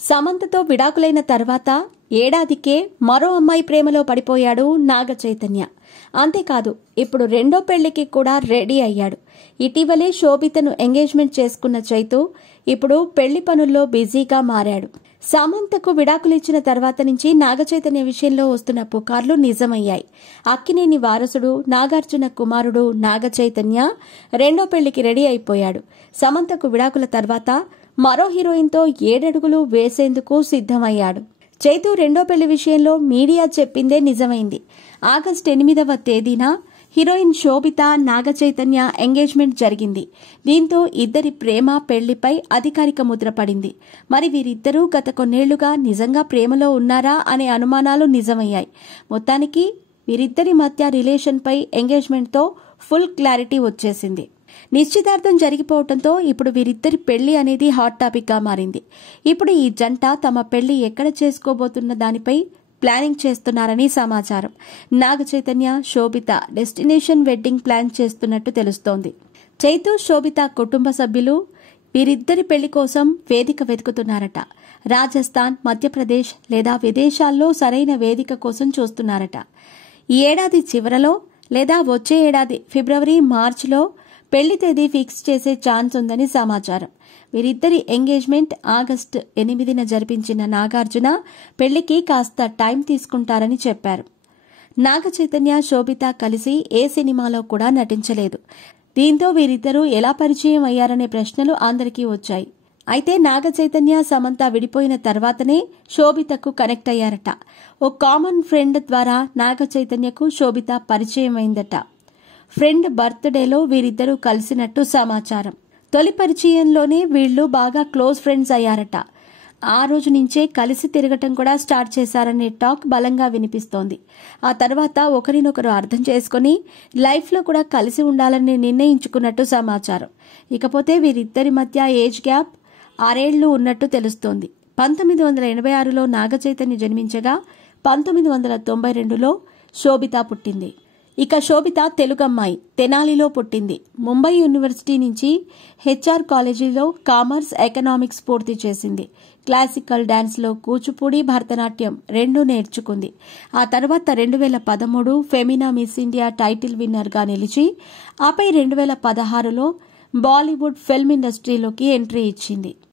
సమంతతో విడాకులైన తర్వాత ఏడాదికే మరో అమ్మాయి ప్రేమలో పడిపోయాడు నాగ చైతన్య. అంతేకాదు ఇప్పుడు రెండో పెళ్లికి కూడా రెడీ అయ్యాడు. ఇటీవలే శోభితను ఎంగేజ్మెంట్ చేసుకున్న చైతు ఇప్పుడు పెళ్లి పనుల్లో బిజీగా మారాడు. సమంతకు విడాకులిచ్చిన తర్వాత నుంచి నాగ చైతన్య విషయంలో వస్తున్న పుకార్లు నిజమయ్యాయి. అక్కినేని వారసుడు నాగార్జున కుమారుడు నాగ చైతన్య రెండో పెళ్లికి రెడీ అయిపోయాడు. సమంతకు విడాకుల తర్వాత మరో హీరోయిన్తో 7 అడుగులు వేసేందుకు సిద్ధమయ్యాడు. చైతు రెండో పెళ్లి విషయంలో మీడియా చెప్పిందే నిజమైంది. ఆగస్టు 8వ తేదీన హీరోయిన్ శోభిత నాగ చైతన్య ఎంగేజ్మెంట్ జరిగింది. దీంతో ఇద్దరి ప్రేమ పెళ్లిపై అధికారిక ముద్ర పడింది. మరి వీరిద్దరూ గత కొన్నేళ్లుగా నిజంగా ప్రేమలో ఉన్నారా అనే అనుమానాలు నిజమయ్యాయి. మొత్తానికి వీరిద్దరి మధ్య రిలేషన్పై ఎంగేజ్మెంట్తో ఫుల్ క్లారిటీ వచ్చేసింది. నిశ్చితార్థం జరిగిపోవడంతో ఇప్పుడు వీరిద్దరి పెళ్లి అనేది హాట్ టాపిక్ గా మారింది. ఇప్పుడు ఈ జంట తమ పెళ్లి ఎక్కడ చేసుకోబోతున్న దానిపై ప్లానింగ్ చేస్తున్నారని సమాచారం. నాగ చైతన్య శోభిత డెస్టినేషన్ వెడ్డింగ్ ప్లాన్ చేస్తున్నట్టు తెలుస్తోంది. చైతు శోభిత కుటుంబ సభ్యులు వీరిద్దరి పెళ్లి కోసం వేదిక వెతుకుతున్నారట. రాజస్థాన్, మధ్యప్రదేశ్ లేదా విదేశాల్లో సరైన వేదిక కోసం చూస్తున్నారట. ఈ ఏడాది చివరలో లేదా వచ్చే ఏడాది ఫిబ్రవరి, మార్చిలో పెళ్లి తేదీ ఫిక్స్ చేసే ఛాన్స్ ఉందని సమాచారం. వీరిద్దరి ఎంగేజ్మెంట్ ఆగస్టు 8న జరిపించిన నాగార్జున పెళ్లికి కాస్త టైం తీసుకుంటారని చెప్పారు. నాగ చైతన్య శోభిత కలిసి ఏ సినిమాలో కూడా నటించలేదు. దీంతో వీరిద్దరూ ఎలా పరిచయం అయ్యారనే ప్రశ్నలు అందరికీ వచ్చాయి. అయితే నాగ చైతన్య సమంత విడిపోయిన తర్వాతనే శోభితకు కనెక్ట్ అయ్యారట. ఓ కామన్ ఫ్రెండ్ ద్వారా నాగ చైతన్యకు శోభిత పరిచయం అయిందట. ఫ్రెండ్ బర్త్డేలో వీరిద్దరూ కలిసినట్టు సమాచారం. తొలి పరిచయంలోనే వీళ్లు బాగా క్లోజ్ ఫ్రెండ్స్ అయ్యారట. ఆ రోజు నుంచే కలిసి తిరగటం కూడా స్టార్ట్ చేశారనే టాక్ బలంగా వినిపిస్తోంది. ఆ తర్వాత ఒకరినొకరు అర్థం చేసుకుని లైఫ్లో కూడా కలిసి ఉండాలని నిర్ణయించుకున్నట్టు సమాచారం. ఇకపోతే వీరిద్దరి మధ్య ఏజ్ గ్యాప్ 6 ఏళ్లు ఉన్నట్టు తెలుస్తోంది. 1986లో నాగ చైతన్య జన్మించగా 1992లో శోభిత పుట్టింది. ఇక శోభిత తెలుగమ్మాయి, తెనాలిలో పుట్టింది. ముంబై యూనివర్సిటీ నుంచి హెచ్ఆర్ కాలేజీలో కామర్స్, ఎకనామిక్స్ పూర్తి చేసింది. క్లాసికల్ డాన్స్లో కూచిపూడి, భరతనాట్యం 2 నేర్చుకుంది. ఆ తర్వాత 2013 ఫెమినా మిస్ ఇండియా టైటిల్ విన్నర్గా నిలిచి ఆపై 2016లో బాలీవుడ్ ఫిల్మ్ ఇండస్ట్రీలోకి ఎంట్రీ ఇచ్చింది.